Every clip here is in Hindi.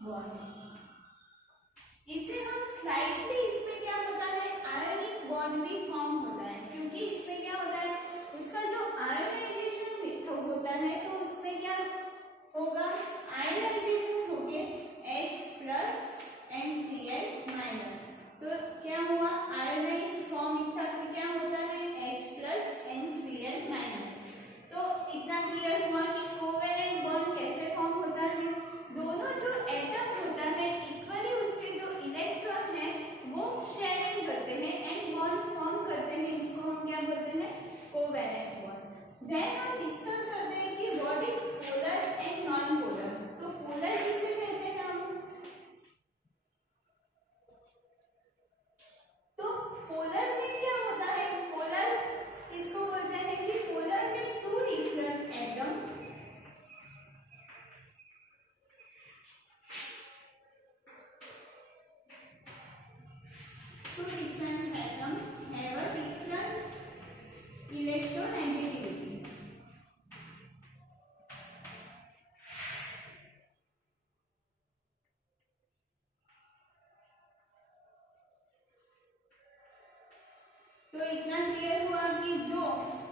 बॉन्ड। इसे हम स्लाइटली, इसमें क्या होता है आयनिक बॉन्ड भी फॉर्म होता है, क्योंकि इसमें क्या होता है उसका जो आयनाइजेशन होता है तो उसमें क्या होगा आयनाइजेशन होके H+ एंड Cl-। तो क्या हुआ आयनाइज फॉर्म इसका क्या होता है H+ एंड Cl-। तो इतना क्लियर हुआ कि कोवेलेंट बॉन्ड कैसे फॉर्म होता है। दोनों जो एटम होता है इक्वली उसके जो इलेक्ट्रॉन है वो शेयरिंग करते हैं एंड बॉन्ड फॉर्म करते हैं, इसको हम क्या बोलते हैं कोवेलेंट बॉन्ड। देन हम डिस्कस करते हैं कि what is polar and non polar. तो पोलर किसे कहते हैं हम, तो पोलर में क्या होता है, पोलर इसको बोलते हैं कि पोलर में two different atom have a different electronegativity. तो इतना क्लियर हुआ कि जो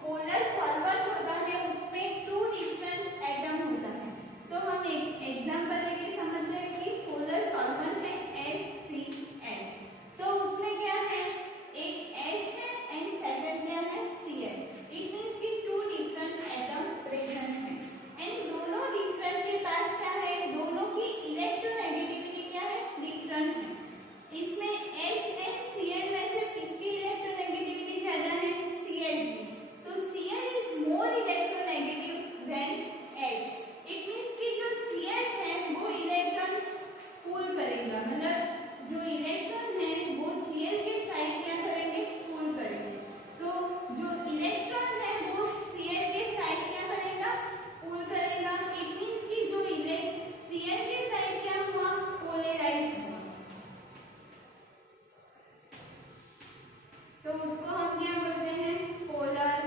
पोलर सॉल्वेंट होता है उसमें टू डिफरेंट एटम होता है। तो हम एक एग्जांपल लेके समझते हैं कि पोलर सॉल्वेंट है HCl, तो उसमें क्या है एक H है एंड सेकंड क्या है Cl। इट मींस कि टू डिफरेंट एटम प्रेजेंट है एंड दोनों डिफरेंट के पास क्या है, दोनों की इलेक्ट्रोनेगेटिविटी क्या है डिफरेंट है। इसमें H एंड Cl में से किसकी इलेक्ट्रोनेगेटिविटी ज्यादा है Cl की, तो Cl is more electronegative than H। It means कि जो Cl है वो इलेक्ट्रॉन पुल करेगा, मतलब जो इलेक्ट्रॉन है वो Cl के साइड क्या करेंगे पुल करेंगे। तो जो इलेक्ट्रॉन है वो Cl के साइड क्या करेगा पुल करेगा। इट मींस कि जो Cl के साइड क्या हुआ पोलराइज हुआ, तो उसको हम क्या बोलते हैं पोलर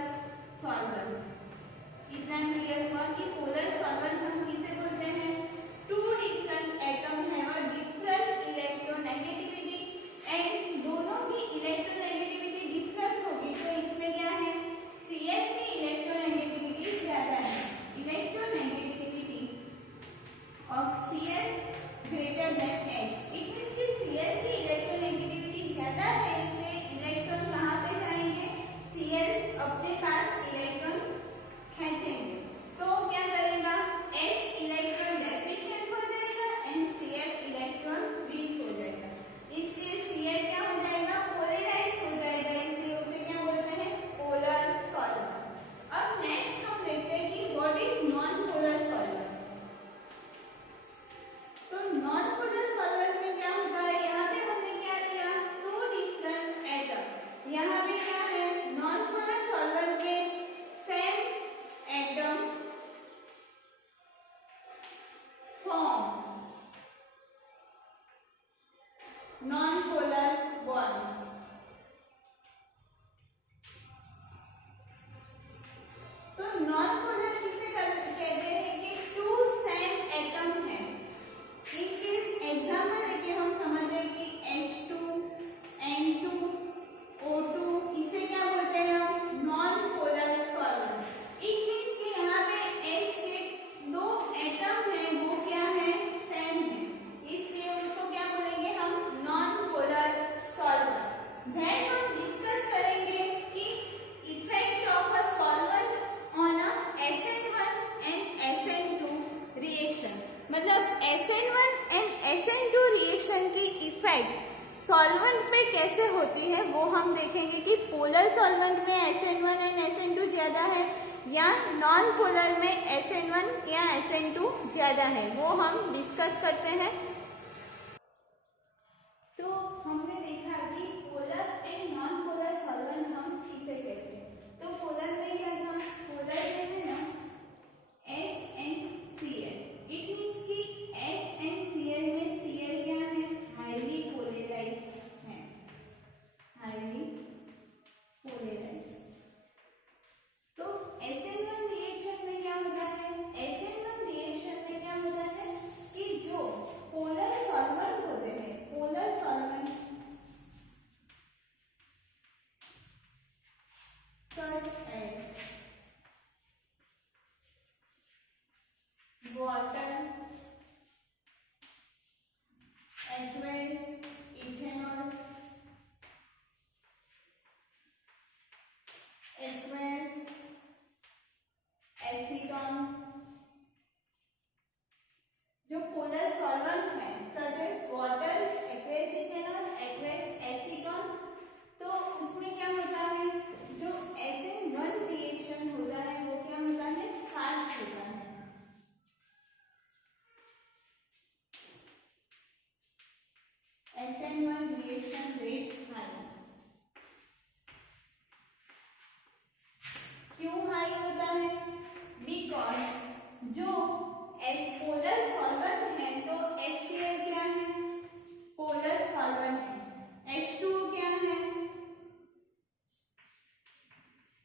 सॉल्वेंट। इतना क्लियर हुआ कि पोलर सॉल्वेंट हम किसे बोलते हैं, two different atom have a different electronegativity and दोनों की इलेक्ट्रोनेगेटिविटी डिफरेंट होगी, तो इसमें क्या है Cl की इलेक्ट्रोनेगेटिविटी ज्यादा है। Electronegativity of Cl greater than H। It means कि Cl की इलेक्ट्रोनेगेटिविटी ज्यादा है, इसलिए इलेक्ट्रॉन कहाँ पे जाएंगे Cl अपने पास इलेक्ट्रॉन खींचेंगे, तो क्या करेगा H इलेक्ट्रॉन डेफिशिएंट हो जाएगा एंड Cl इलेक्ट्रॉन रिच हो जाएगा, इसलिए Cl क्या हो जाएगा पोलराइज हो जाएगा, इसलिए उसे क्या बोलते हैं पोलर सॉल्वेंट। अब नेक्स्ट हम देखते हैं कि what is non polar solvent. तो नॉन पोलर सॉल्वेंट में क्या होता है, यहाँ पे हमने क्या लिया टू डिफरेंट एटम। यहाँ पे क्या है नॉन पोलर सॉल्वेंट में same atom form non polar bond. तो नॉन पोलर किसे कहते हैं कि टू सेम एटम है। इनके एग्जाम्पल लेके हम समझ रहे कि H2 N2 O2 इसे क्या बोलते हैं हम non polar solvent. It means कि यहाँ पे H के दो एटम है वो क्या है सेम है, इसलिए उसको क्या बोलेंगे हम नॉन पोलर सॉल्वेंट। देन हम डिस्कस करेंगे कि effect of a solvent on a SN1 and SN2 reaction, मतलब SN1 एंड SN2 रिएक्शन की इफेक्ट सॉल्वेंट पे कैसे होती है वो हम देखेंगे कि पोलर सॉल्वेंट में SN1 एंड SN2 ज्यादा है या नॉन पोलर में SN1 या SN2 ज्यादा है, वो हम डिस्कस करते हैं। तो हमने देखा कि polar and non polar solvent हम किसे कहते हैं। तो पोलर में क्या था, पोलर में है ना H and Cl। It means कि H एंड Cl में Cl क्या है हाईली पोलराइज है, हाईली पोलराइज। तो SN1 रिएक्शन में क्या होता है, SN1 रिएक्शन में क्या होता है कि जो सॉल्वेंट है such as water, aqueous ethanol, aqueous acetone, तो उसमें क्या होता है जो SN1 रिएक्शन होता है वो क्या होता है फास्ट होता है। SN1 रिएक्शन रेट हाई, क्यों हाई होता है? बिकॉज जो पोलर सॉल्वेंट है तो HCl क्या है पोलर सॉल्वेंट है, H2O क्या है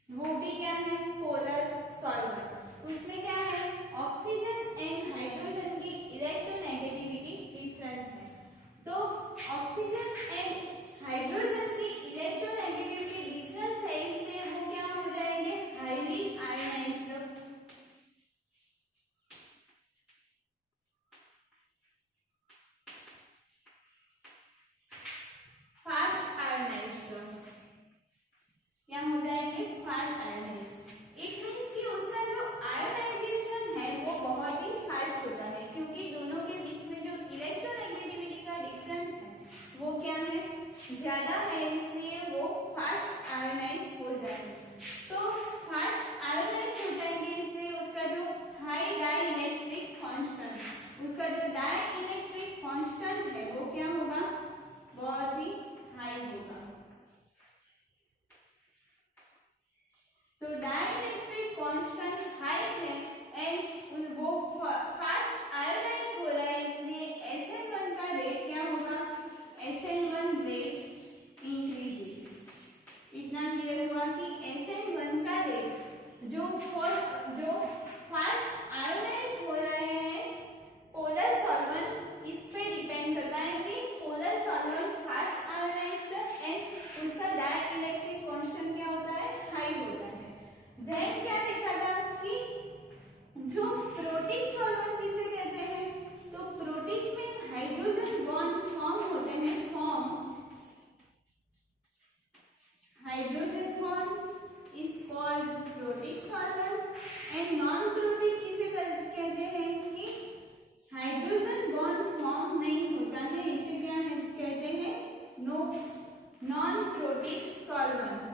वो भी क्या है पोलर सॉल्वेंट। उसमें क्या है ऑक्सीजन एंड हाइड्रोजन की इलेक्ट्रोनेगेटिविटी डिफरेंस है, तो ऑक्सीजन एंड हाइड्रोजन की इलेक्ट्रोनेगेटिविटी डिफरेंस है इसलिए वो क्या हो जाएंगे हाईली आयनाइज्ड, फास्ट आयनाइज्ड, क्या हो जाएंगे फास्ट आयनाइज्ड। इट मींस कि उसका जो आयनाइजेशन है वो बहुत ही फास्ट होता है क्योंकि दोनों के बीच में जो इलेक्ट्रोनेगेटिविटी का डिफरेंस है वो क्या है ज्यादा है, इसलिए वो फास्ट आयनाइज हो जाएंगे। तो फास्ट आयनाइज हो जाएंगे इसलिए उसका जो हाई डाई इलेक्ट्रिक कांस्टेंट, उसका जो डाई इलेक्ट्रिक कांस्टेंट है वो क्या होगा बहुत ही हाई होगा। तो डाइइलेक्ट्रिक कांस्टेंट हाई है एंड वो फास्ट आयोनाइज हो रहा है इसलिए SN1 का रेट क्या होगा SN1 रेट इंक्रीजेस। इतना क्लियर हुआ कि SN1 का रेट जो फास्ट आयोनाइज हो रहे हैं पोलर सॉल्वेंट इस पे डिपेंड करता है कि polar solvent fast ionised and उसका डाइइलेक्ट्रिक कांस्टेंट क्या होता है हाई होता है। देन क्या देखा था कि जो प्रोटिक सॉल्वेंट किसे कहते हैं, तो प्रोटिक में हाइड्रोजन बॉन्ड फॉर्म होते हैं, hydrogen bond is called protic solvent and non protic किसे कहते हैं कि हाइड्रोजन बॉन्ड फॉर्म नहीं होता है, इसे क्या कहते हैं नॉन प्रोटिक सॉल्वेंट।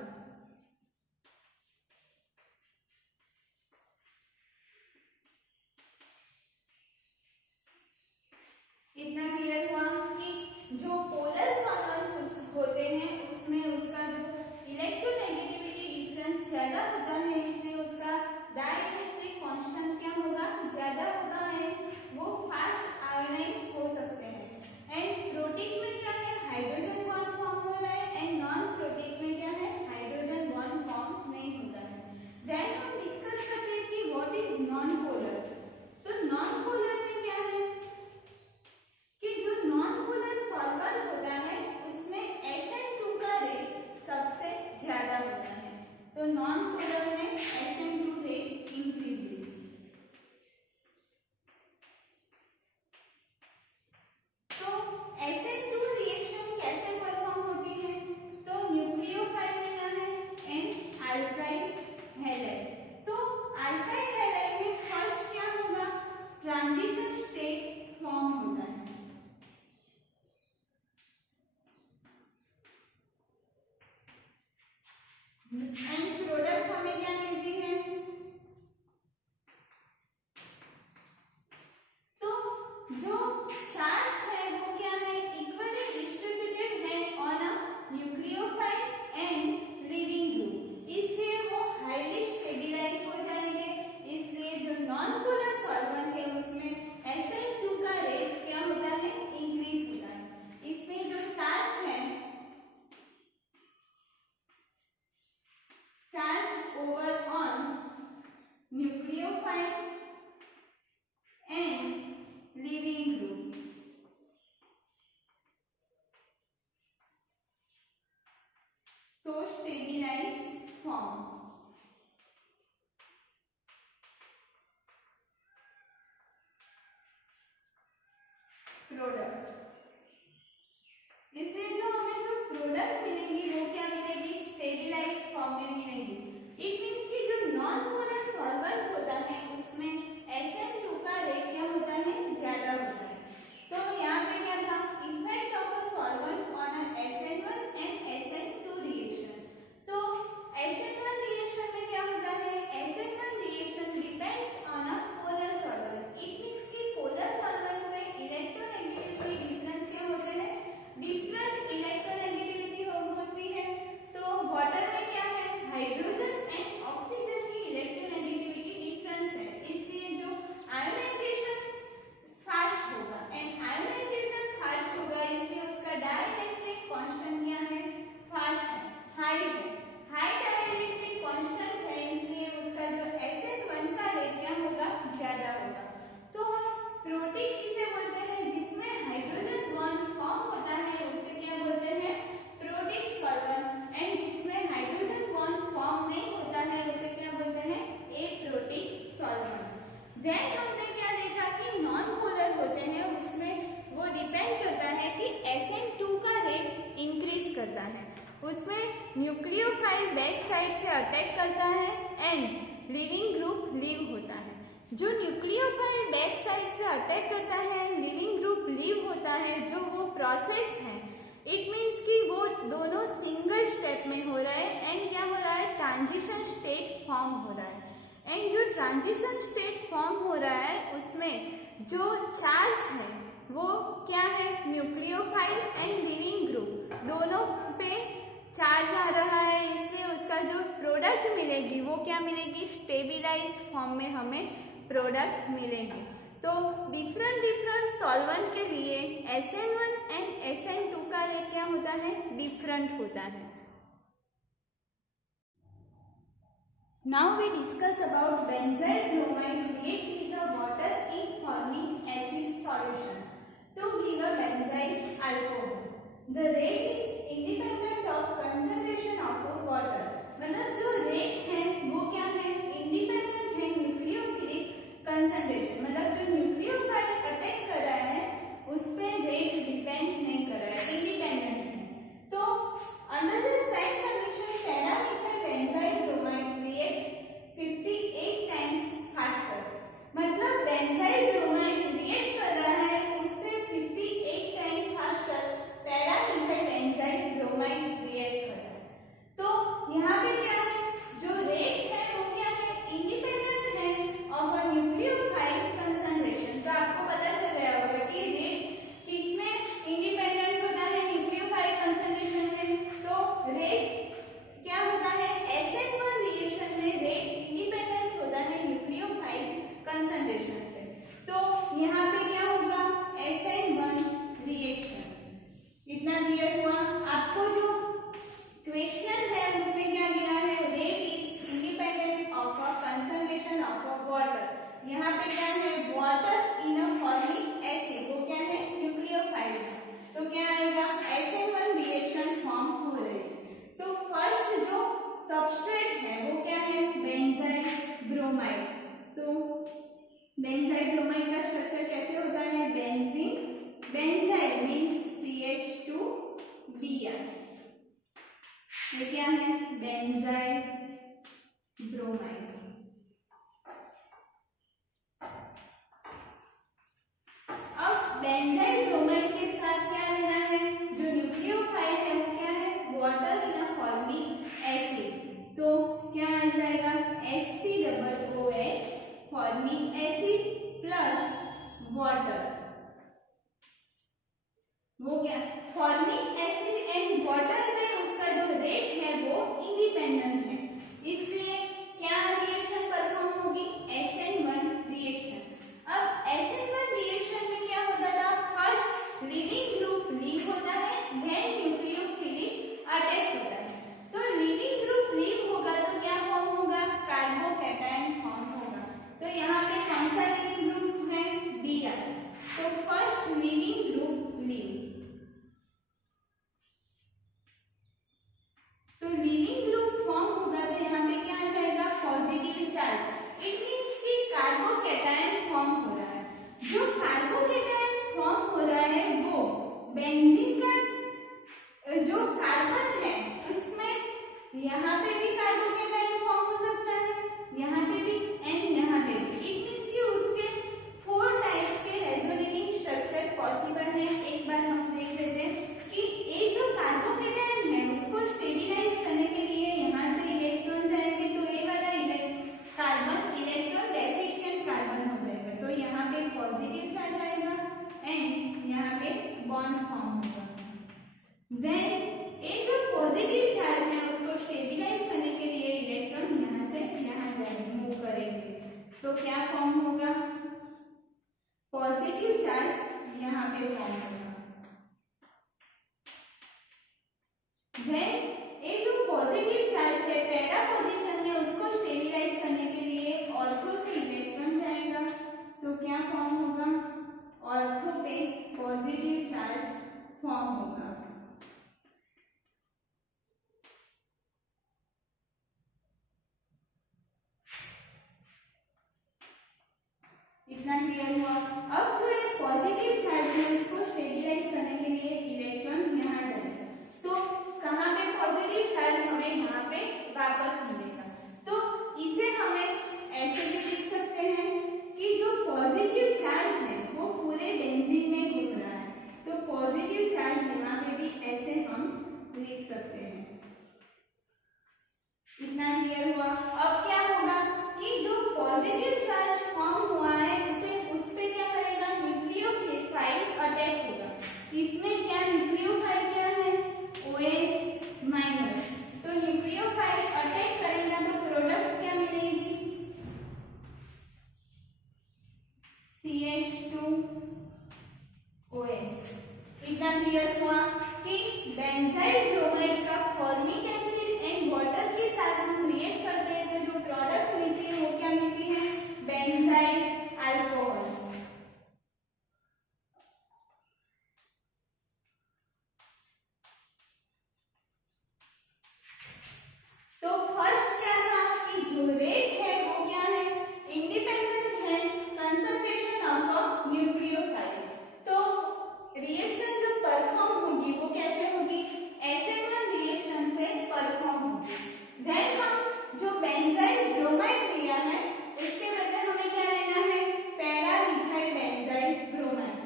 इतना क्लियर हुआ कि जो पोलर सॉल्वेंट होते हैं उसमें उसका जो इलेक्ट्रोनेगेटिविटी डिफरेंस ज्यादा होता है इसलिए उसका डाइइलेक्ट्रिक कांस्टेंट क्या होगा ज्यादा होगा है, वो फास्ट आयोनाइज हो सकते हैं। एंड प्रोटिक में क्या है हाइड्रोजन बॉन्ड फॉर्म हो रहा है एंड नॉन प्रोटिक में क्या है हाइड्रोजन बॉन्ड फॉर्म नहीं होता है। देन हम डिस्कस करते हैं कि व्हाट इज नॉन पोलर। तो नॉन पोलर में क्या है कि जो नॉन पोलर सॉल्वेंट होता है उसमें SN2 का रेट सबसे ज्यादा होता है, तो नॉन पोलर में SN2 रेट इंक्रीजेस। तो SN2 रिएक्शन कैसे परफॉर्म होती है, तो न्यूक्लियोफाइल क्या है एंड अल्काइल हैलाइड। तो अल्काइल हैलाइड में फर्स्ट क्या होगा ट्रांजिशन स्टेट फॉर्म होता है, एंड प्रोडक्ट हमें क्या मिलती है, तो जो चार्ज है वो क्या है इक्वली डिस्ट्रीब्यूटेड है on a nucleophile and leaving group, इसलिए वो हाईली स्टेबलाइज हो जाएंगे। इसलिए जो नॉन पोलर सॉल्वेंट है उसमें SN2 का रेट क्या होता है इंक्रीज होता है। इसमें जो चार्ज है charge over on nucleophile and leaving group, so stabilized form। Product, इसलिए जो हमें जो प्रोडक्ट मिलेंगी वो क्या मिलेगी स्टेबलाइज फॉर्म में मिलेगी। इट मींस कि जो नॉन पोलर सॉल्वेंट होता है उसमें SN2 का रेट क्या होता है ज्यादा होता है, तो उसमें न्यूक्लियोफाइल बैक साइड से अटैक करता है एंड लिविंग ग्रुप लीव होता है। जो न्यूक्लियोफाइल बैक साइड से अटैक करता है, लिविंग ग्रुप लीव होता है, जो वो प्रोसेस है, इट मीन्स कि वो दोनों सिंगल स्टेप में हो रहा है एंड क्या हो रहा है, ट्रांजिशन स्टेट फॉर्म हो रहा है। एंड जो ट्रांजिशन स्टेट फॉर्म हो रहा है उसमें जो चार्ज है वो क्या है, न्यूक्लियोफाइल एंड लिविंग ग्रुप दोनों पे चार्ज आ रहा है, इसलिए उसका जो प्रोडक्ट मिलेगी वो क्या मिलेगी, स्टेबिलाइज फॉर्म में हमें प्रोडक्ट मिलेंगे। तो डिफरेंट सॉल्वेंट के लिए SN1 एंड SN2 का रेट क्या होता है, डिफरेंट होता है। Now we discuss about benzyl bromide react with a water in forming acid solution to give a benzyl alcohol. The rate is independent of concentration of water. मतलब जो रेट है वो क्या है, इंडिपेंडेंट है न्यूक्लियोफिलिक कंसंट्रेशन, मतलब जो न्यूक्लियोफाइल अटैक कर रहा है उस पर रेट डिपेंड नहीं कर रहा है, इंडिपेंडेंट है। तो under the same condition paramethyl benzyl bromide react 58 times faster, मतलब बेंजाइल ब्रोमाइड रिएक्ट कर रहा है उससे 58 time faster paramethyl benzyl bromide react कर रहा है। तो यहाँ पे क्या है, जो रेट है वो क्या है, इंडिपेंडेंट है ऑफ अ न्यूक्लियोफाइल कंसंट्रेशन। तो आपको पता चल गया होगा कि रेट किसमें इंडिपेंडेंट होता है, न्यूक्लियोफाइल कंसंट्रेशन में। तो रेट क्या होता है, SN1 रिएक्शन में रेट इंडिपेंडेंट होता है न्यूक्लियोफाइल कंसंट्रेशन से। तो यहाँ पे क्या होगा, SN1 रिएक्शन। इतना क्लियर हुआ? आपको जो क्वेश्चन है उसमें क्या दिया है, rate is independent of a concentration of a water. यहाँ पे क्या है, water in a formic acid, वो क्या है, न्यूक्लियोफाइल है। तो क्या आएगा, SN1 रिएक्शन फॉर्म हो रही है। तो फर्स्ट जो सबस्ट्रेट है वो क्या है, बेंजाइल ब्रोमाइड। तो बेंजाइल ब्रोमाइड का स्ट्रक्चर कैसे होता है, बेंजीन, बेंजाइल मींस CH2Br, ये क्या है, बेंजाइल ब्रोमाइड। अब बेंजाइल ब्रोमाइड के साथ क्या लेना है, जो न्यूक्लियोफाइल है वो क्या है, water in a formic acid. तो क्या आ जाएगा, HCOOH formic acid plus water, वो क्या, फॉर्मिक एसिड एंड वाटर में उसका जो रेट है वो इंडिपेंडेंट है, इसलिए क्या रिएक्शन परफॉर्म होगी, SN1 रिएक्शन। अब SN1 रिएक्शन में क्या होता था, फर्स्ट लिविंग ग्रुप लीव होता है, देन न्यूक्लियोफिलिक अटैक होता है। तो लिविंग ग्रुप लीव होगा तो क्या फॉर्म होगा, कार्बोकैटायन फॉर्म होगा। तो यहाँ पे कौन सा लिविंग ग्रुप है, Br। तो फर्स्ट लिविंग ग्रुप लीव, तो लिविंग ग्रुप फॉर्म होगा तो यहाँ पे क्या आ जाएगा, पॉजिटिव चार्ज। इट मींस कि कार्बोकैटायन फॉर्म हो रहा है। जो कार्बोकैटायन फॉर्म हो रहा है वो बेंजीन का जो कार्बन है उसमें यहाँ पे भी कार्बोकैटायन फॉर्म हो सकता है, यहाँ पे भी एंड यहाँ पे भी। इट मींस कि उसके 4 टाइप्स के रेजोनेटिंग स्ट्रक्चर पॉसिबल है। एक बार हम देख लेते हैं कि ये जो कार्बोकैटायन है उसको स्टेबिलाइज करने के लिए यहाँ से इलेक्ट्रॉन जाएंगे, तो ये वाला कार्बन इलेक्ट्रॉन डेफिशिएंट कार्बन हो जाएगा, तो यहाँ पे पॉजिटिव चार्ज आएगा एंड यहाँ पे बॉन्ड फॉर्म होगा। देन ये जो पॉजिटिव चार्ज है उसको स्टेबिलाइज करने के लिए इलेक्ट्रॉन यहाँ से यहाँ जाएंगे, मूव करेंगे, तो क्या फॉर्म होगा, पॉजिटिव चार्ज यहाँ पे फॉर्म होगा। देन ये जो पॉजिटिव चार्ज है पैरा पोजीशन में उसको स्टेबिलाइज करने के लिए ऑर्थो से इलेक्ट्रॉन जाएगा, तो क्या फॉर्म होगा, ऑर्थो पे पॉजिटिव चार्ज फॉर्म होगा। इतना क्लियर हुआ? अब जो एक पॉजिटिव चार्ज है उसको स्टेबिलाइज करने के लिए इलेक्ट्रॉन यहाँ जाएगा, तो कहाँ पे पॉजिटिव इतना क्लियर हुआ कि बेंजाइल ब्रोमाइड का फॉर्मिक एसिड एंड वाटर के साथ हम रिएक्ट करते हैं तो जो प्रोडक्ट मिलती है वो क्या मिलती है, बेंजाइल अल्कोहल। तो फर्स्ट क्या था कि जो रेट है वो क्या है, इंडिपेंडेंट है कंसंट्रेशन ऑफ अ न्यूक्लियोफाइल। तो रिएक्शन जो परफॉर्म होगी वो कैसे होगी, एसिड रिएक्शन से परफॉर्म होगी। देन हम जो बेंजाइल ब्रोमाइड लिया है उसके बदले हमें क्या लेना है, para-methyl benzyl bromide.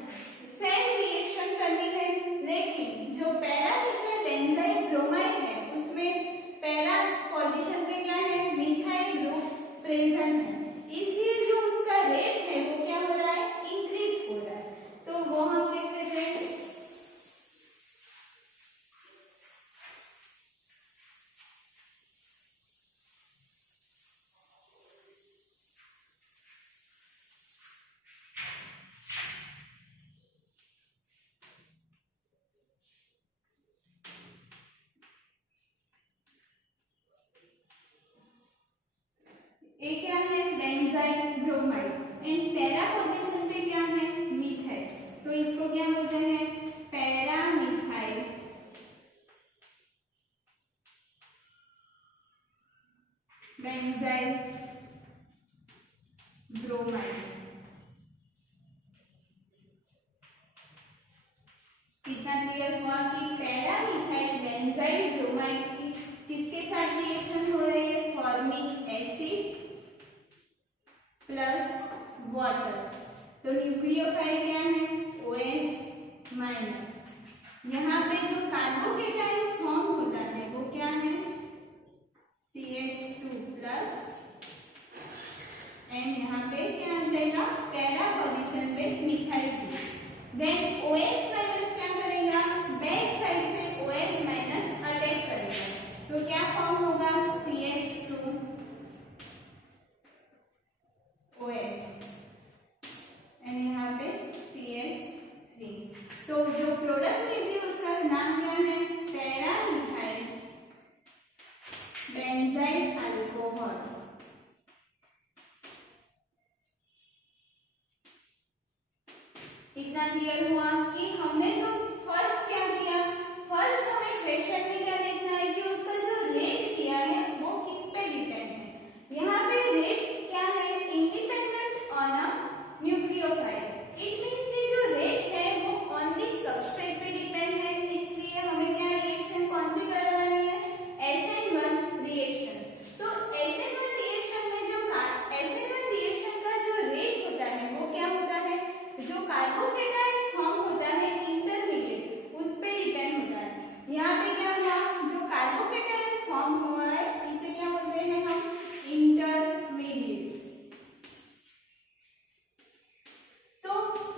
Same reaction करनी है, लेकिन जो पैरामिथाइल बेंजाइल ब्रोमाइड है उसमें पैरा पोजीशन पे क्या है, मिथाइल ग्रुप प्रेजेंट है, इसलिए जो उसका रेट है वो क्या हो रहा है, इंक्रीज हो रहा है। तो वो हम देख लेते हैं। ये क्या है, benzyl bromide and para position पे क्या है, मिथाइल। तो इसको क्या बोलते हैं, पैरामिथाइल बेंजाइल ब्रोमाइड। कितना क्लियर हुआ कि पैरामिथाइल बेंजाइल ब्रोमाइड की किसके साथ रिएक्शन हो रही है, फॉर्मिक एसिड प्लस वाटर। तो न्यूक्लियोफाइल क्या है, OH माइनस। यहाँ पे जो कार्बोकेटाइन फॉर्म होता है वो क्या है, CH2 प्लस एंड यहाँ पे क्या आ जाएगा, पैरा पोजीशन पे methyl group. Then OH minus क्या करेगा, बैक साइड से OH माइनस अटैक करेगा तो क्या फॉर्म होगा, CH2 OH एंड यहाँ पे CH3। तो जो प्रोडक्ट मिलती है उसका नाम क्या है, पैरामिथाइल बेंजाइल अल्कोहल। इतना क्लियर हुआ कि हमने जो फर्स्ट क्या किया, फर्स्ट हमें क्वेश्चन में क्या देखना है कि उसका जो रेट दिया है वो किस पे डिपेंड है। यहाँ पे रेट क्या है, independent on a nucleophile. It means कि जो रेट है वो ओनली सबस्ट्रेट पे डिपेंड है, इसलिए हमें क्या रिएक्शन कौन सी करवानी है, SN1 रिएक्शन। तो SN1 रिएक्शन में जो SN1 रिएक्शन का जो रेट होता है वो क्या होता है, जो कार्बोकेटाइन फॉर्म होता है इंटरमीडिएट उस पे डिपेंड होता है। यहाँ पे क्या हुआ, जो कार्बोकेटाइन फॉर्म हुआ है इसे क्या बोलते हैं हम, इंटरमीडिएट। तो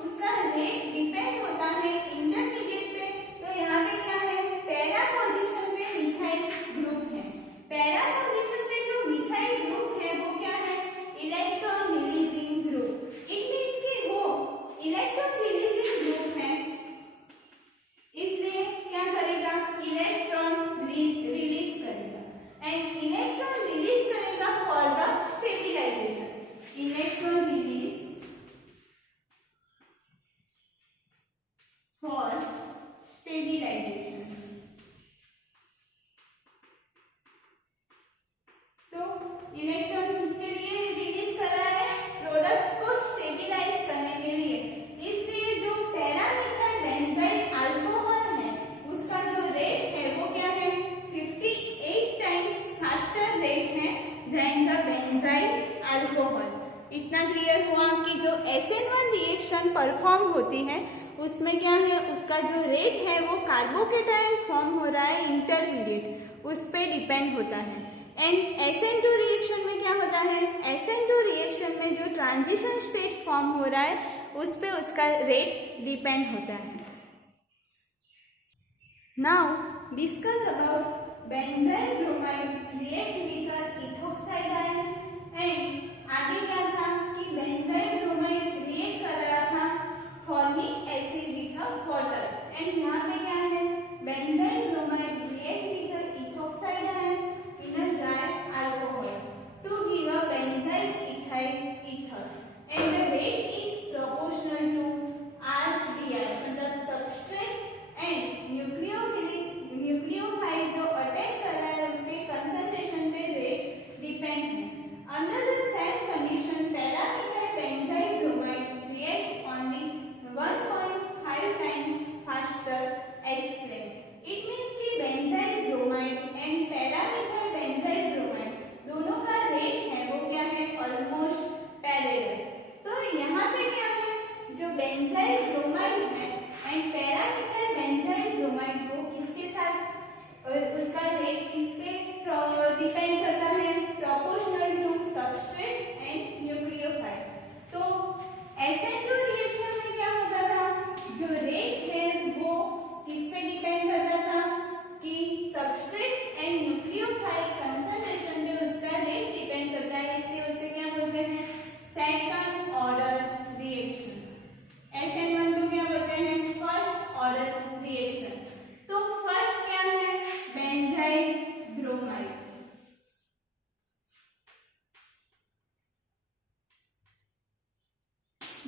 उसका रेट डिपेंड होता है इंटरमीडिएट पे। तो यहाँ पे क्या है, पैरा पोजीशन पे मिथाइल ग्रुप है। पैरा पोजीशन पे जो मिथाइल ग्रुप है वो क्या है, electron releasing group. It means कि वो इलेक्ट्रॉन रिलीजिंग ग्रुप है, इसलिए क्या करेगा, इलेक्ट्रॉन रिलीज करेगा एंड इलेक्ट्रॉन रिलीज करेगा for the stabilisation. Electron release for stabilisation. तो इलेक्ट्रॉन किसके लिए रिलीज कर रहा है, प्रोडक्ट को स्टेबिलाइज करने के लिए। इसलिए जो पैरामिथाइल बेंजाइल अल्कोहल है उसका जो रेट है वो क्या है, 58 टाइम्स फास्टर रेट है देन द बेंजाइल अल्कोहल। इतना क्लियर हुआ कि जो SN1 रिएक्शन परफॉर्म होती है उसमें क्या है, उसका जो रेट है वो कार्बोकेटाइन फॉर्म हो रहा है इंटरमीडिएट उस पे डिपेंड होता है। एंड SN2 रिएक्शन में क्या होता है, SN2 रिएक्शन में जो ट्रांजिशन स्टेट फॉर्म हो रहा है उस पे उसका रेट डिपेंड होता है। Now discuss about benzyl bromide react with ethoxide ion. And आगे क्या था कि बेंजाइल ब्रोमाइड रिएक्ट कर रहा था formic acid with water and after explain. It means कि benzyl bromide and paramethyl benzyl bromide दोनों का रेट है वो क्या है, ऑलमोस्ट पैरेलल। तो यहाँ पे क्या है, जो बेंजाइल ब्रोमाइड है एंड पैरामिथाइल बेंजाइल ब्रोमाइड को किसके साथ उसका रेट किस पे डिपेंड करता है, proportional to substrate and nucleophile. तो SN2 रिएक्शन में क्या होता था, जो रेट है वो किस पे डिपेंड करता था कि सबस्ट्रेट एंड न्यूक्लियोफाइल कंसंट्रेशन पे उसका रेट डिपेंड करता है, इसलिए उसे क्या बोलते हैं, सेकंड ऑर्डर रिएक्शन। SN1 को क्या बोलते हैं, फर्स्ट ऑर्डर रिएक्शन। तो फर्स्ट क्या है, बेंजाइल ब्रोमाइड।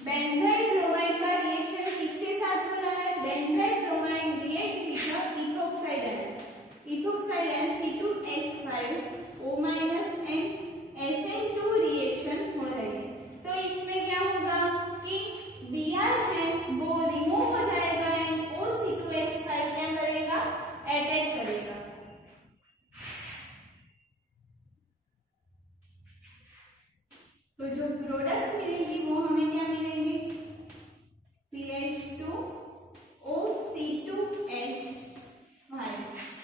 बेंजाइल ब्रोमाइड का रिएक्शन किसके साथ हो रहा है, benzyl bromide react with ethoxide ion, ethoxide ion C2H5O- and SN2 reaction हो रही है। तो इसमें क्या होगा कि Br है वो रिमूव हो जाएगा एंड O(C2H5) क्या करेगा, अटैक करेगा। तो जो प्रोडक्ट मिलेगी वो हमें क्या मिलेगी, CH2O(C2H5).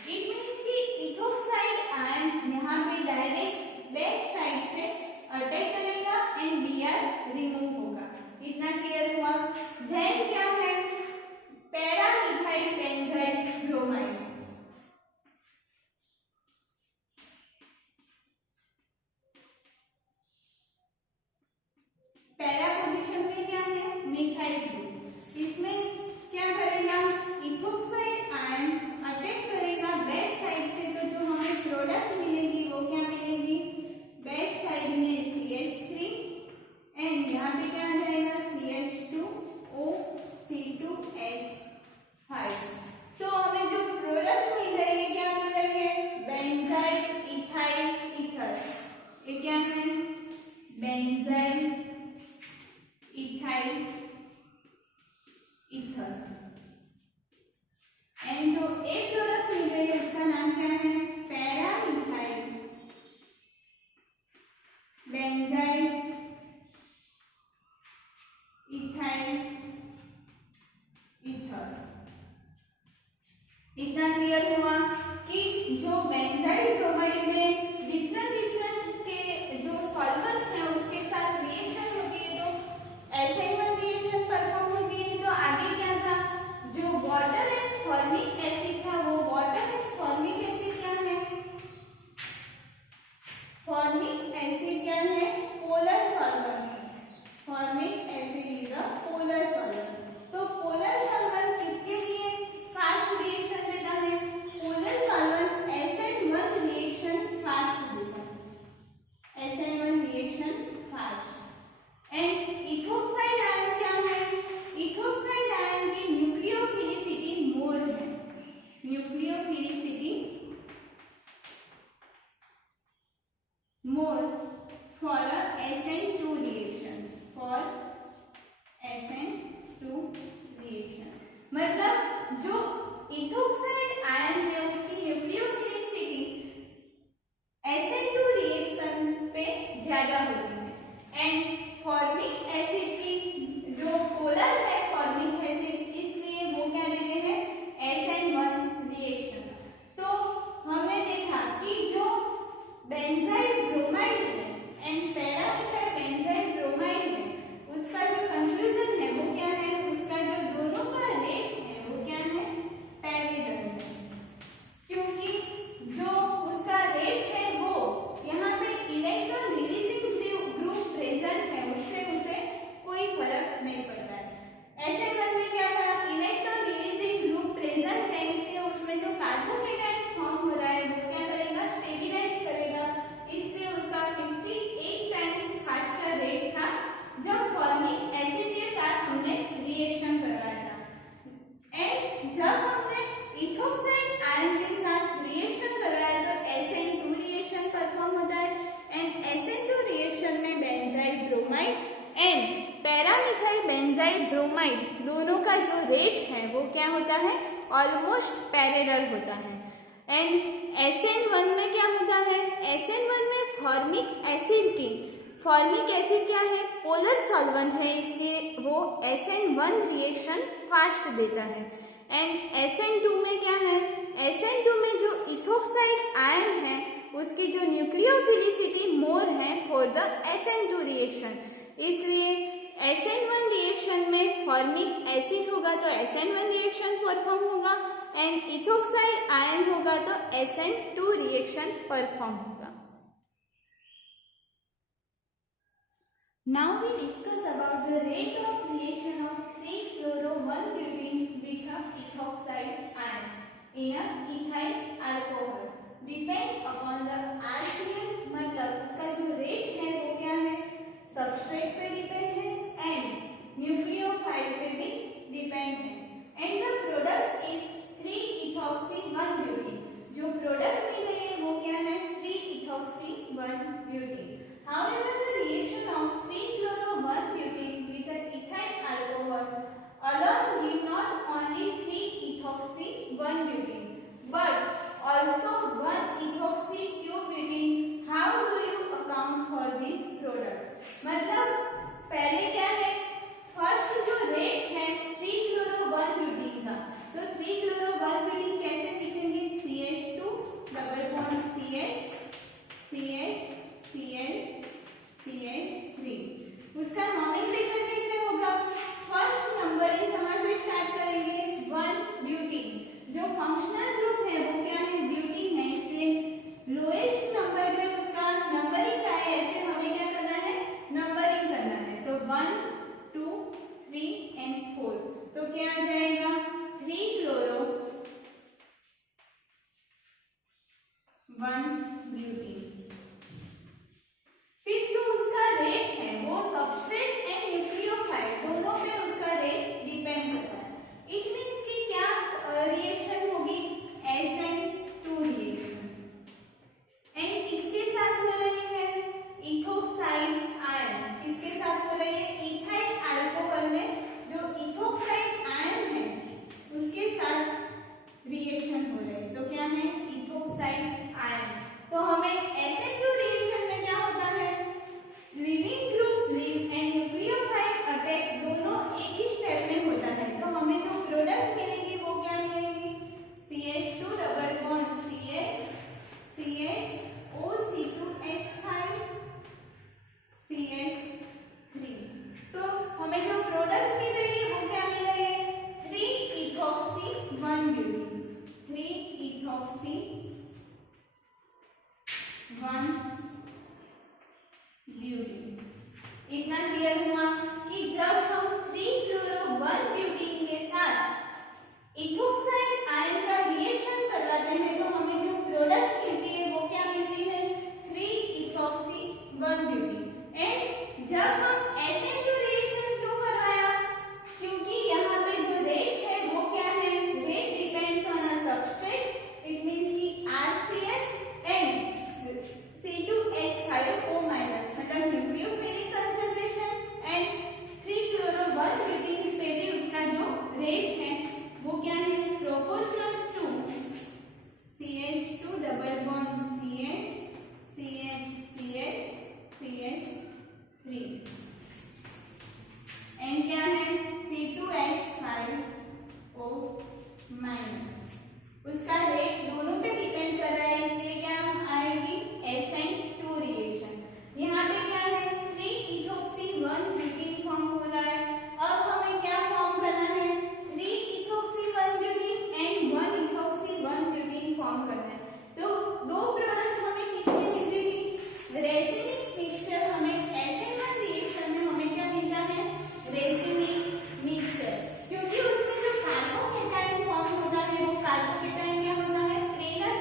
इट मीन्स कि इथोक्साइड आयन यहाँ पे डायरेक्ट बैक साइड से अटैक करेगा एंड Br रिमूव होगा। इतना क्लियर हुआ। देन क्या है, para-methyl benzyl bromide. Para position पे क्या है, मिथाइल ग्रुप। इसमें क्या करेगा, इथोक्साइड आयन अटैक करेगा बैक साइड से, तो जो हमें प्रोडक्ट मिलेगी वो क्या मिलेगी, बैक साइड में CH3 एंड यहाँ पे क्या आ जाएगा, CH2O(C2H5). तो हमें जो प्रोडक्ट मिल रही है क्या मिल रही है, बेंजाइल इथाइल ईथर। ये क्या है, बेंजाइल इथाइल ईथर। एंड जो एक प्रोडक्ट मिल रही है उसका नाम क्या है, पैरामिथाइल बेंजाइल इथाइल ईथर। इतना क्लियर हुआ कि जो बेंजाइल ब्रोमाइड में डिफरेंट के जो सॉल्वेंट है उसके साथ रिएक्शन होती है, तो SN1 रिएक्शन परफॉर्म होती है। तो आगे क्या था, जो वाटर एंड फॉर्मिक एसिड था, वो वाटर एंड फॉर्मिक एसिड क्या है, फॉर्मिक एसिड क्या है, पोलर सॉल्वेंट है। Formic acid is a polar solvent. तो पोलर सॉल्वेंट किसके लिए फास्ट रिएक्शन देता है, polar solvent SN1 reaction fast देता है, SN1 reaction fast. And ethoxide ion क्या है, इथोक्साइड आयन की न्यूक्लियोफिलिसिटी मोर है, nucleophilicity more for a SN2 reaction, for SN2 reaction. मतलब जो इथोक्साइड आयन है उसकी न्यूक्लियोफिलिसिटी SN2 रिएक्शन पे ज्यादा होती है एंड फॉर्मिक एसिड की जो पोलर है फॉर्मिक एसिड, इसलिए वो क्या देते हैं, SN1 रिएक्शन। तो हमने देखा कि जो बेंजाइल ब्रोमाइड है एंड पैरामिथाइल बेंजाइल ब्रोमाइड है उसका जो कंक्लूजन है वो क्या है, उसका जो दोनों का रेट है वो क्या है, पैरेलल है। क्योंकि जो उसका रेट है वो यहाँ पे इलेक्ट्रॉन रिलीजिंग ग्रुप प्रेजेंट है, उससे उसे कोई फर्क नहीं पड़ता है। SN1 में क्या था, इलेक्ट्रॉन रिलीजिंग ग्रुप प्रेजेंट है, इसलिए उसमें जो कार्बोकेटायन फॉर्म हो रहा है वो क्या करेगा, स्टेबिलाइज करेगा, इसलिए उसका 58 टाइम्स फास्टर रेट था जब फॉर्मिक एसिड के साथ हमने रिएक्शन करवाया था। एंड जब हमने इथोक्साइड आयन के साथ रिएक्शन कराया तो SN2 रिएक्शन परफॉर्म होता है एंड SN2 रिएक्शन में benzyl bromide and paramethyl benzyl bromide दोनों का जो रेट है वो क्या होता है, ऑलमोस्ट पैरेलल होता है। एंड SN1 में क्या होता है, SN1 में फॉर्मिक एसिड क्या है, पोलर सॉल्वेंट है, इसलिए वो SN1 रिएक्शन फास्ट देता है। एंड SN2 में क्या है, SN2 में जो इथोक्साइड आयन है उसकी जो न्यूक्लियोफिलिसिटी मोर है फॉर द SN2 रिएक्शन, इसलिए SN1 रिएक्शन में फॉर्मिक एसिड होगा तो SN1 रिएक्शन परफॉर्म होगा, एंड इथोक्साइड आयन होगा तो SN2 रिएक्शन परफॉर्म होगा। Now we discuss about the rate of reaction of 3-fluoro-1-butene with a ethoxide ion in a ethyl alcohol. Depend upon the RCL, मतलब उसका जो रेट है वो क्या है, सबस्ट्रेट पे डिपेंड है एंड न्यूक्लियोफाइल पे भी डिपेंड है। And the product is 3-ethoxy-1-butene, जो प्रोडक्ट मिल रही है वो क्या है, 3-ethoxy-1-butene। However, the reaction of 3-fluoro-1-butene with an ethyl alcohol alone give not only 3-ethoxy-1-butene but also 1-ethoxy-2-butene. How do you account for this product? मतलब पहले क्या है, फर्स्ट जो रेट है 3-fluoro-1-butene का, तो 3-fluoro-1-butene कैसे लिखेंगे, CH2 double bond CH CH Cl CH3। उसका नॉमेनक्लेचर कैसे होगा, फर्स्ट नंबरिंग कहाँ से स्टार्ट करेंगे, 1-ब्यूटीन, जो फंक्शनल ग्रुप है वो क्या है, ब्यूटीन है, इसलिए लोएस्ट नंबर पे उसका नंबरिंग का है, ऐसे हमें क्या करना है, नंबरिंग करना है। तो 1 2 3 एंड 4, तो क्या आ जाएगा, 3-fluoro 1-butene। फिर जो उसका रेट है वो सबस्ट्रेट एंड न्यूक्लियोफाइल दोनों पे उसका रेट डिपेंड करता है। इट मींस कि क्या रिएक्शन होगी, SN2 रिएक्शन, एंड किसके साथ हो रही है, इथोक्साइड आयन, किसके साथ हो रही है, इथाइल अल्कोहल में जो इथोक्साइड आयन है उसके साथ रिएक्शन हो रही है, तो क्या है, इथोक्साइड आयन। तो हमें SN2 रिएक्शन में क्या होता है, leaving group live and nucleophile attack दोनों एक ही स्टेप में होता है, तो हमें जो प्रोडक्ट मिलेगी वो क्या मिलेगी, CH2 double bond CH CH OC2H5 CH3। तो हमें जो प्रोडक्ट मिल रही है वो क्या मिल रही है, 3-ethoxy-1-butene, 3-ethoxy-1-butene। इतना क्लियर हुआ कि जब हम 3-fluoro-1-butene के साथ इथोक्साइड आयन का रिएक्शन करवाते हैं तो हमें जो प्रोडक्ट मिलती है वो क्या मिलती है, 3-ethoxy-1-butene। एंड जब हम SN2 रिएक्शन क्यों करवाया, क्योंकि यहाँ पे जो रेट है वो क्या है, rate depends on a substrate, it means कि RCl एंड C2H5O- मतलब न्यूक्लियोफिलिक कंसंट्रेशन, एंड 3-fluoro-1-butene पे भी उसका जो रेट है वो क्या है, proportional to CH2 double bond CH CH CH CH3 and क्या है, C2H5O-, उसका रेट दोनों पे डिपेंड कर रहा है, इसलिए क्या आएगी, SN2 रिएक्शन। यहाँ पे क्या है, 3-ethoxy-1-butene फॉर्म हो रहा है। अब हमें क्या फॉर्म करना है, 3-ethoxy-1-butene एंड 1-ethoxy-1-butene फॉर्म करना है। तो दो प्रोडक्ट हमें किसमें मिलेगी, रेसिनिक मिक्सचर, हमें SN1 रिएक्शन में हमें क्या मिलता है, रेसिनिक मिक्सचर, क्योंकि उसमें जो कार्बोकेटाइन फॉर्म होता है वो कार्बोकेटाइन क्या होता है, प्लेनर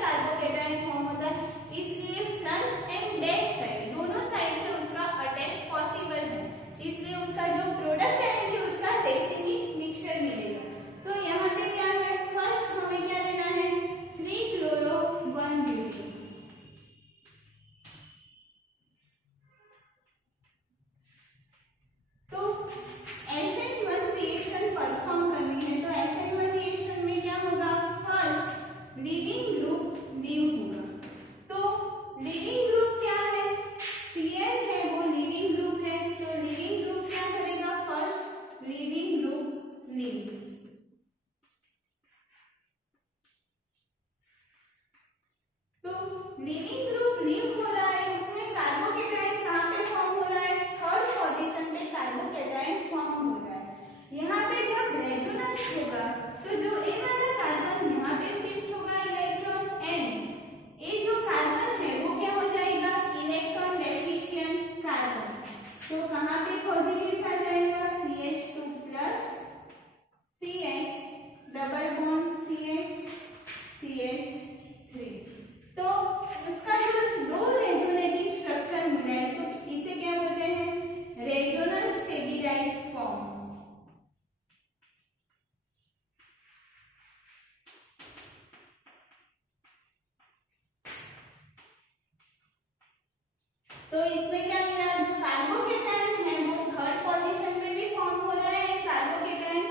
तो इसमें क्या मिला, जो कार्बोकेटायन है वो थर्ड पोजीशन पे भी फॉर्म हो रहा है, कार्बोकेटायन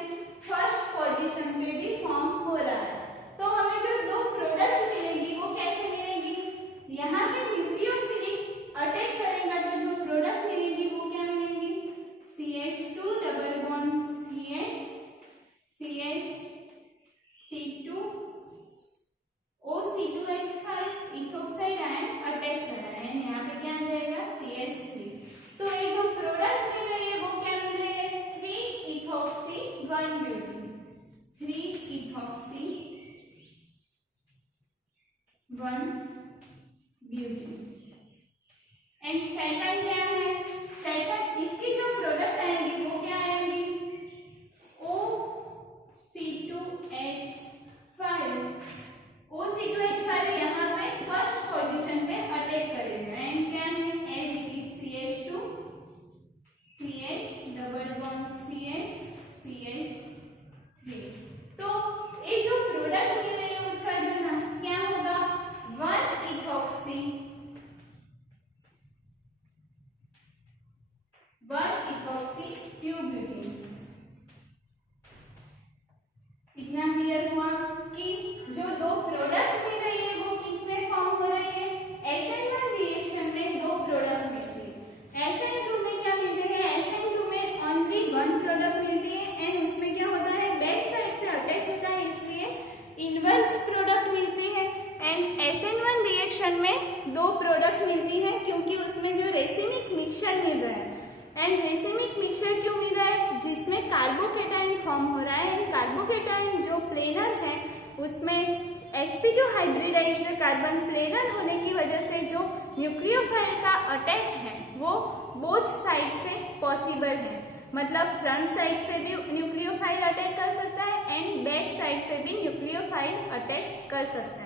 फर्स्ट पोजीशन पे भी फॉर्म हो रहा है। तो हमें जो दो प्रोडक्ट मिलेगी वो कैसे मिलेगी, यहाँ पे न्यूक्लियोफिलिक अटैक करेगा तो जो प्रोडक्ट मिलेगी वो क्या मिलेंगी, CH2 double bond CH, CH, C2, OC2H5 ethoxide ion attack कर रहा है, यहाँ पे क्या आ जाएगा CH3। तो ये जो प्रोडक्ट मिल रही है वो क्या मिल रही है, 3-इथोक्सी 1 ब्यूटीन, 3-इथोक्सी 1 ब्यूटीन। एंड सेकंड क्या है, सेकंड इसकी जो प्रोडक्ट आएगी वो क्या आएगी, OC2H5 यहाँ पे फर्स्ट पोजीशन पे अटैक करेगा एंड क्या है, as it is CH2 CH double bond CH CH3। तो ये जो प्रोडक्ट मिल रही है उसका जो नाम क्या होगा, 1-इथोक्सी 1-इथोक्सी 2 ब्यूटीन। इतना क्लियर हुआ कि जो दो प्रोडक्ट मिल रही है वो किसमें फॉर्म हो रही है, SN1 रिएक्शन में दो प्रोडक्ट मिलती है। SN2 में क्या मिलती है, SN2 में ओनली 1 प्रोडक्ट मिलती है एंड उसमें क्या होता है, बैक साइड से अटैक होता है इसलिए इनवर्स प्रोडक्ट मिलती है। एंड SN1 रिएक्शन में दो प्रोडक्ट मिलती है क्योंकि उसमें जो रेसिमिक मिक्सचर मिल रहा है, एंड रेसिमिक मिक्सचर क्यों मिल रहा है, जिसमें कार्बोकेटायन फॉर्म हो रहा है एंड कार्बोकेटायन जो प्लेनर है उसमें sp2 हाइब्रिडाइज्ड कार्बन प्लेनर होने की वजह से जो न्यूक्लियोफाइल का अटैक है वो बोथ साइड से पॉसिबल है, मतलब फ्रंट साइड से भी न्यूक्लियोफाइल अटैक कर सकता है एंड बैक साइड से भी न्यूक्लियोफाइल अटैक कर सकता है।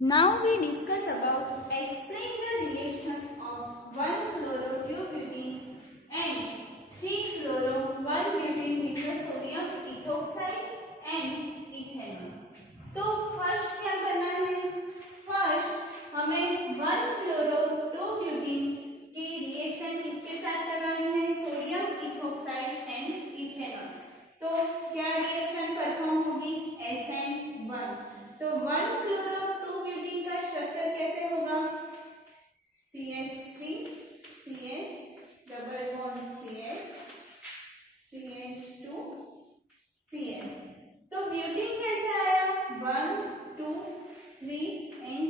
Now we discuss about explain the reaction of 1-chloro-2-butene and 3-chloro-1-butene with the sodium ethoxide and ethanol। तो फर्स्ट क्या करना है, फर्स्ट हमें 1-chloro-2-butene की रिएक्शन किसके साथ करवानी है, सोडियम इथोक्साइड एंड इथेनॉल। तो क्या रिएक्शन परफॉर्म होगी, SN1। तो 1-chloro-2-butene का स्ट्रक्चर कैसे होगा, CH3 CH double bond CH CH2 Cl। तो ब्यूटीन कैसे आया, 1 2 3 and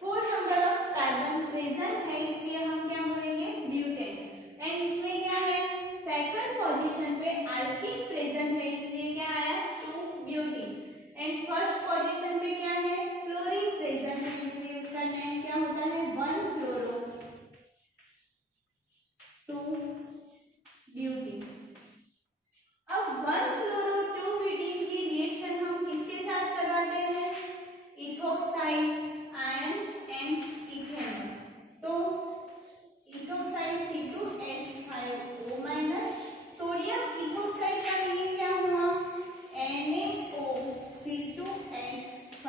4 number of carbon present है इसलिए हम क्या बोलेंगे, ब्यूटेन। एंड इसमें क्या है, सेकंड पोजीशन पे अल्कीन प्रेजेंट है इसलिए क्या आया, 2 ब्यूटीन। एंड फर्स्ट पोजीशन पे क्या है, क्लोरीन प्रेजेंट है इसलिए उसका नेम क्या होता है, 1-chloro 2-butene। अब 1-chloro-2-butene की रिएक्शन हम किसके साथ करवाते हैं, इथोक्साइड आयन एंड इथेनॉल। तो ethoxide C2H5O minus, sodium ethoxide का मीनिंग क्या हुआ, NaOC2H5।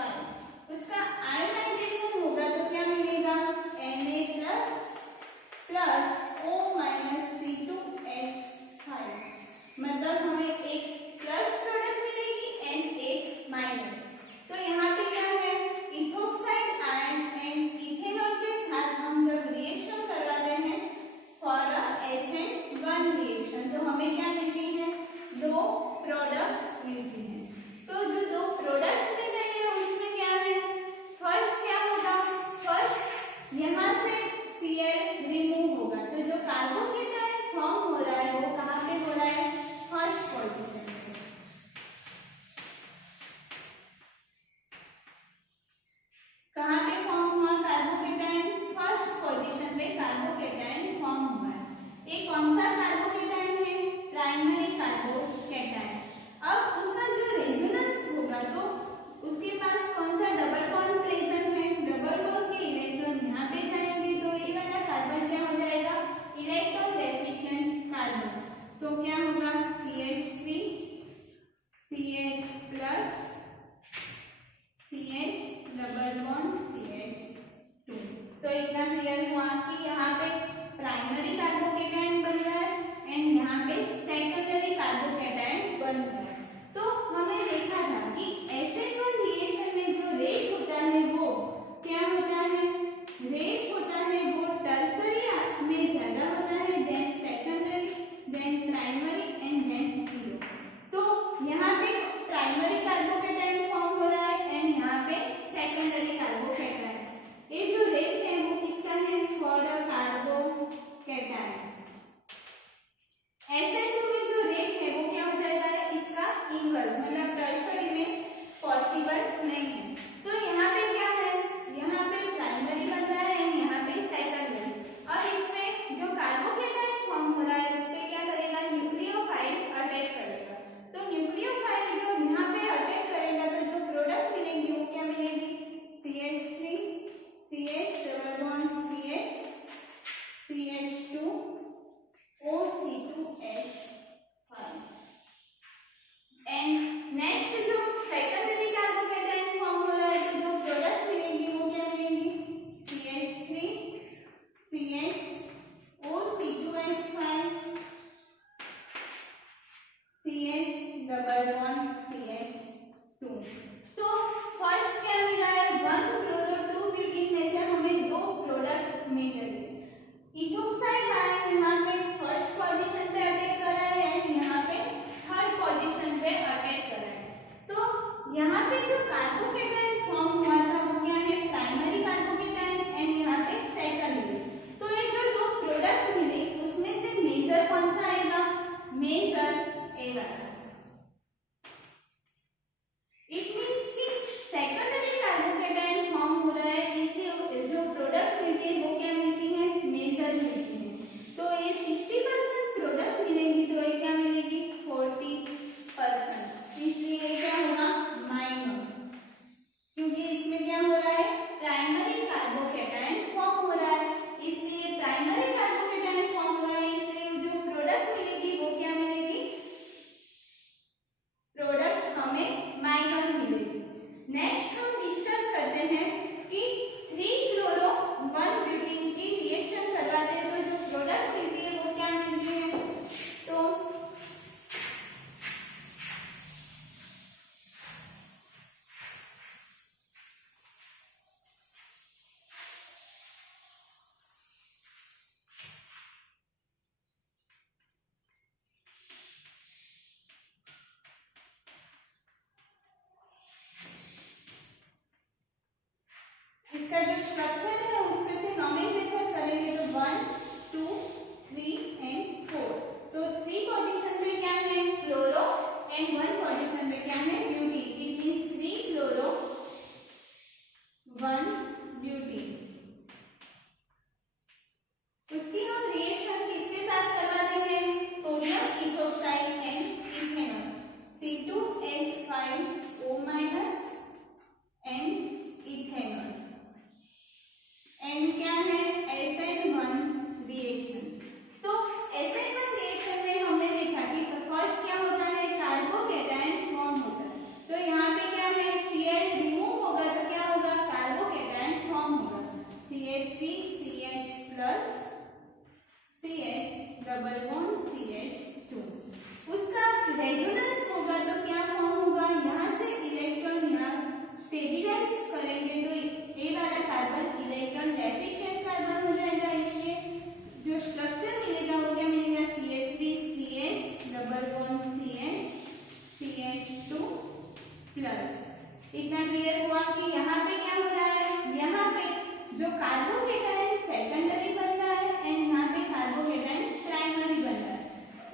उसका आयनाइजेशन होगा तो क्या मिलेगा, Na plus O minus C2H5, मतलब हमें एक प्लस प्रोडक्ट मिलेगी एंड एक माइनस। तो यहाँ पे क्या है, इथोक्साइड आयन एंड इथेनॉल के साथ हम जब रिएक्शन करवाते हैं फॉर SN1 रिएक्शन तो हमें क्या मिलती है, दो प्रोडक्ट मिलती है। तो जो दो प्रोडक्ट मिल रही है उसमें क्या है, फर्स्ट क्या होगा, फर्स्ट यहाँ से Cl रिमूव होगा तो जो कार्बोकेटायन फॉर्म हो रहा है वो कहाँ पे हो रहा है, फर्स्ट पोजीशन पे। कहाँ पे फॉर्म हुआ कार्बोकेटायन, फर्स्ट पोजीशन पे कार्बोकेटायन फॉर्म हुआ है। ये कौन सा कार्बोकेटायन है, प्राइमरी कार्बोकेटायन। अब उसका जो रेजोनेंस होगा तो उसके पास कौन सा डबल बॉन्ड प्रेजेंट है, डबल बॉन्ड के इलेक्ट्रॉन यहाँ पे जाएंगे तो ये वाला कार्बन क्या हो जाएगा, इलेक्ट्रॉन डेफिशिएंट कार्बन। तो क्या होगा, CH3 CH plus CH double bond इसका इनवर्स मतलब टर्सरी में पॉसिबल नहीं है। तो यहाँ पे क्या है, यहाँ पे प्राइमरी बन रहा है, यहाँ पे सेकेंडरी। अब इसमें जो कार्बोकेटाइन फॉर्म हो रहा है उसपे क्या करेगा, न्यूक्लियोफाइल अटैच करेगा। तो न्यूक्लियोफाइल जो यहाँ पे अटैच करेगा तो जो प्रोडक्ट मिलेंगी वो क्या मिलेगी, CH3 CH double bond CH CH2 OC2H5 and next जो सेकेंडरी कार्बोकेटाइन फॉर्म हो रहा है तो जो प्रोडक्ट मिलेंगी वो क्या मिलेंगी, CH3 CH OC2H5 CH double bond CH2। तो फर्स्ट क्या मिला है, 1 क्लोरो 2 ब्यूटीन में से हमें 2 प्रोडक्ट मिल गए। इथोक्साइड आयन यहाँ पे फर्स्ट पोजीशन पे अटैक कर रहा है एंड यहाँ पे थर्ड पोजीशन पे अटैक कर रहा है। तो यहाँ पे जो कार्बोकेटाइन फॉर्म हुआ था वो क्या है, प्राइमरी कार्बोकेटाइन एंड यहाँ पे सेकेंडरी। तो ये जो 2 प्रोडक्ट मिले उसमें से मेजर कौन सा आएगा, मेजर ए वाला। इट मींस कि सेकेंडरी कार्बोकेटाइन फॉर्म हो रहा है, इसलिए जो प्रोडक्ट मिलती है वो क्या मिलती है, मेजर मिलती है। तो ये 60% प्रोडक्ट मिलेंगी तो ये क्या मिलेगी, 40%। इसलिए ये क्या होगा, माइनर, क्योंकि इसमें क्या हो रहा है, प्राइमरी कार्बोकेटाइन फॉर्म हो रहा है। इसलिए प्राइमरी कार्बोकेटाइन फॉर्म हो रहा है, इसलिए जो प्रोडक्ट मिलेगी वो क्या मिलेगी, प्रोडक्ट हमें माइनर मिलेगी। नेक्स्ट हम डिस्कस करते हैं कि 3 क्लोरो 1 ब्यूटीन की रिएक्शन करवाते हैं तो जो प्रोडक्ट मिलती है वो क्या मिलती है। तो इसका जो स्ट्रक्चर है उसमें से नॉमेनक्लेचर करेंगे तो 1 2 3 एंड 4। तो 3 पोजीशन पे क्या है, क्लोरो एंड 1 पोजीशन पे क्या है, butene. It means 3 chloro 1 butene. उसकी हम रिएक्शन किसके साथ करवाते हैं, sodium ethoxide and ethanol, C2H5O- and ethanol. And क्या है, SN1 रिएक्शन। तो SN1 रिएक्शन में हमने देखा कि फर्स्ट क्या होता है, कार्बोकेटाइन फॉर्म होता है। तो यहाँ पे क्या है, Cl रिमूव होगा तो क्या होगा, कार्बोकेटाइन फॉर्म होगा, CH3CH plus CH double bond CH2। उसका रेजोनेंस होगा तो क्या फॉर्म होगा, यहाँ से इलेक्ट्रॉन यहाँ स्टेबिलाइज करेंगे तो ये वाला कार्बन इलेक्ट्रॉन डेफिशिएंट कार्बन हो जाएगा। इसलिए जो स्ट्रक्चर मिलेगा वो क्या मिलेगा, CH3CH double bond CH CH2 plus. इतना क्लियर हुआ कि यहाँ पे क्या हो रहा है, यहाँ पे जो कार्बोकेटाइन सेकेंडरी बन रहा है एंड यहाँ पे कार्बोकेटाइन प्राइमरी बन रहा है।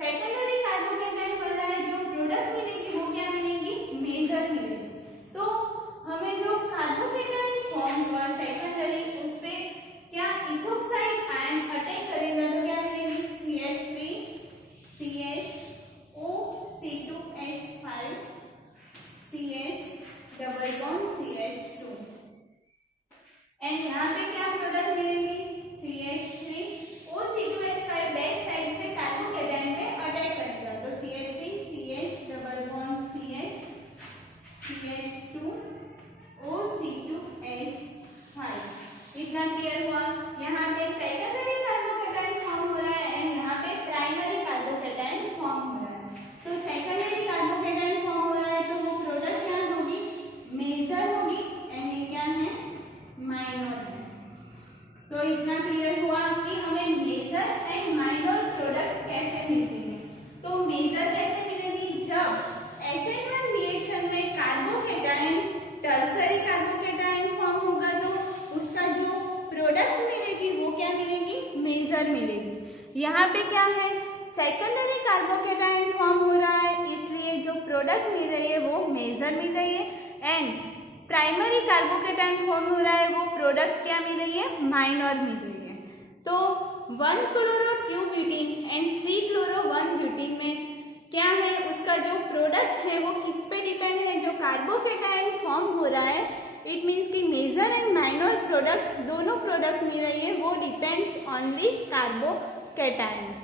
सेकेंडरी कार्बोकेटाइन बन रहा है, जो प्रोडक्ट मिलेगी वो क्या मिलेगी, मेजर मिलेगी। तो हमें जो कार्बोकेटाइन फॉर्म हुआ सेकेंडरी उस पे क्या इथोक्साइड आयन अटैच करेगा तो क्या मिलेगी, CH3 CH OC2H5 CH double bond CH2 and यहाँ पे क्या प्रोडक्ट मिलेगी, CH3 OC2H5 बैक साइड से कार्बोकेटाइन पे अटैक करेगा तो CH3 CH double bond CH CH2 OC2H5। इतना क्लियर हुआ। यहाँ पे सेकेंडरी कार्बोकेटाइन फॉर्म हो रहा है एंड यहाँ पे प्राइमरी कार्बोकेटाइन फॉर्म हो रहा है। तो सेकेंडरी कार्बोकेटाइन फॉर्म हो रहा है तो वो प्रोडक्ट क्या होगी, मेजर होगी एंड ये क्या है, माइनर है। तो इतना क्लियर हुआ कि हमें मेजर एंड माइनर प्रोडक्ट कैसे मिलते हैं। तो मेजर कैसे मिलेगी, जब SN1 रिएक्शन में कार्बोकेटाइन टर्सरी कार्बोकेटाइन फॉर्म होगा तो उसका जो प्रोडक्ट मिलेगी वो क्या मिलेगी, मेजर मिलेगी। यहाँ पे क्या है, सेकेंडरी कार्बोकेटाइन फॉर्म हो रहा है, इसलिए जो प्रोडक्ट मिल रही है वो मेजर मिल रही है। एंड प्राइमरी कार्बोकेटाइन फॉर्म हो रहा है, वो प्रोडक्ट क्या मिल रही है, माइनर मिल रही है। तो 1-chloro-2-butene एंड 3-chloro-1-butene में क्या है, उसका जो प्रोडक्ट है वो किस पे डिपेंड है, जो कार्बोकेटाइन फॉर्म हो रहा है, इट मीन्स कि मेजर एंड माइनर प्रोडक्ट दोनों प्रोडक्ट मिल रही है, वो डिपेंड्स ऑन दी कार्बोकेटाइन।